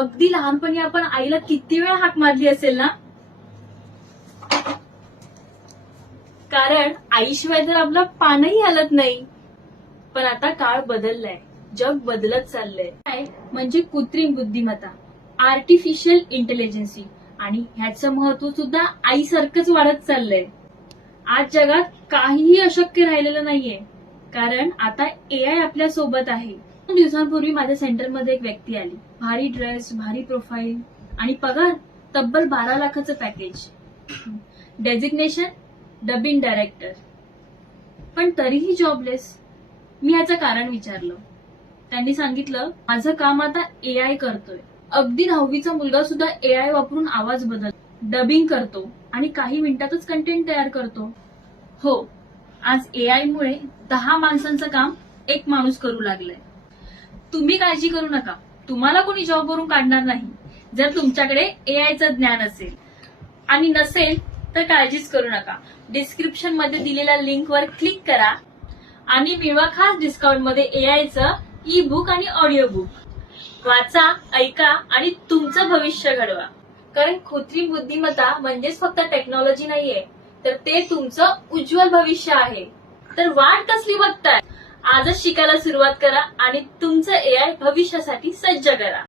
अगदी लहानपणी आपण आईला किती वेळा हाक मारली असेल ना, कारण आईशिवाय तर आपलं पानही हलत नाही. पण आता काळ बदललाय, जग बदलत चाललंय. काय म्हणजे कृत्रिम बुद्धिमत्ता, आर्टिफिशियल इंटेलिजन्सी, आणि ह्याचं महत्व सुद्धा आईसारखंच वाढत चाललंय. आज जगात काहीही अशक्य राहिलेलं नाहीये, कारण आता एआय आपल्या सोबत आहे. 2 दिवसांपूर्वी माझ्या सेंटरमध्ये एक व्यक्ती आली. भारी ड्रेस, भारी प्रोफाईल आणि पगार तब्बल 12 लाखाचं पॅकेज. डेझिग्नेशन डबिंग डायरेक्टर, पण तरीही जॉबलेस. मी याचं कारण विचारलं. त्यांनी सांगितलं, माझं काम आता एआय करतोय. अगदी 10वीचा मुलगा सुद्धा एआय वापरून आवाज बदलतो, डबिंग करतो आणि काही मिनिटातच कंटेंट तयार करतो. हो, आज एआय मुळे 10 माणसांचं काम एक माणूस करू लागलाय. तुम्ही काळजी करू नका, तुम्हाला कोणी जॉबवरून काढणार नाही, जर तुमच्याकडे एआयचं ज्ञान असेल. आणि नसेल तर काळजीच करू नका. डिस्क्रिप्शन मध्ये दिलेल्या लिंकवर क्लिक करा आणि मिळवा खास डिस्काउंट मध्ये एआयचं ई बुक आणि ऑडिओ बुक. वाचा, ऐका आणि तुमचं भविष्य घडवा. कारण कृत्रिम बुद्धिमत्ता म्हणजेच फक्त टेक्नॉलॉजी नाहीये, तर ते तुमचं उज्ज्वल भविष्य आहे. तर वाट कसली बघताय? आजच शिकायला सुरुवात करा आणि तुमचं एआय भविष्यासाठी सज्ज करा.